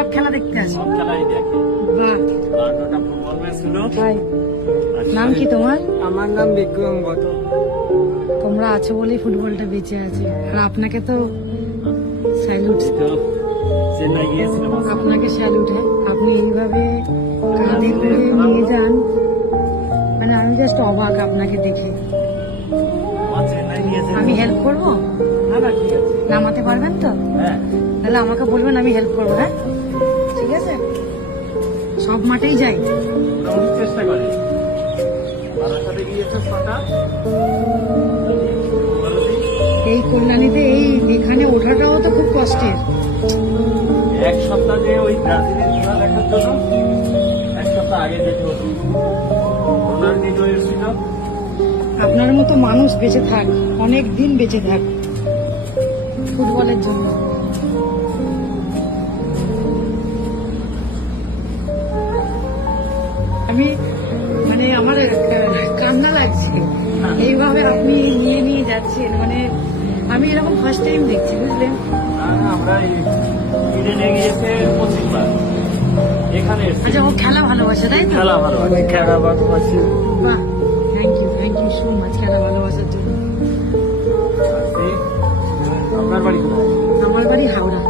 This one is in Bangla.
সব খেলা দেখতে আসো? সব খেলাই দেখে। বাহ, 12টা ফুটবল ম্যাচ ছিল। তাই। নাম কি তোমার? আমার নাম বিক্রম গত। তোমরা আছো বলেই ফুটবলটা বেঁচে আছে। আর আপনাকে তো স্যালুট, তো চেন্নাই গিয়েছিলাম আজকে। আপনাকে স্যালুট। হ্যাঁ, আপনি এইভাবে কাঁধে করে নিয়ে যান, মানে আমি জাস্ট অবাক আপনাকে দেখে। আমার চেন্নাই গিয়েছিলাম। আমি হেল্প করব? না না ঠিক আছে। নামাতে পারবেন তো? হ্যাঁ তাহলে আমাকে বলবেন, আমি হেল্প করবো। হ্যাঁ, ঠিক আছে। সব মাঠেই যাই। মোটামুটি চেষ্টা করি। বারাসাতে গিয়েছে 6টা। এই কল্যাণীতে এই এখানে ওঠাটাও তো খুব কষ্টের। এক সপ্তাহ যে ওই ব্রাজিলের খেলা দেখার জন্য এক সপ্তাহ আগে যেতে হতো। রোনাল্ডিনো এসেছিল। আপনার মতো মানুষ বেঁচে থাক, অনেক দিন বেঁচে থাক ফুটবলের জন্য। আমি মানে আমার কান্না লাগছে, এইভাবে আপনি নিয়ে নিয়ে যাচ্ছেন। মানে আমি এরকম ফার্স্ট টাইম দেখছি, বুঝলেন? না না আমরা ইডেনে গিয়েছে 25 বার। এখানে এসেছি। আচ্ছা, ও খেলা ভালোবাসে, তাই তো? খেলা ভালো আমি খেলা ভালোবাসি। বাহ, থ্যাংক ইউ সো মাচ খেলা ভালোবাসার জন্য। আপনার বাড়ি কোথায়? আমার বাড়ি হাওড়া।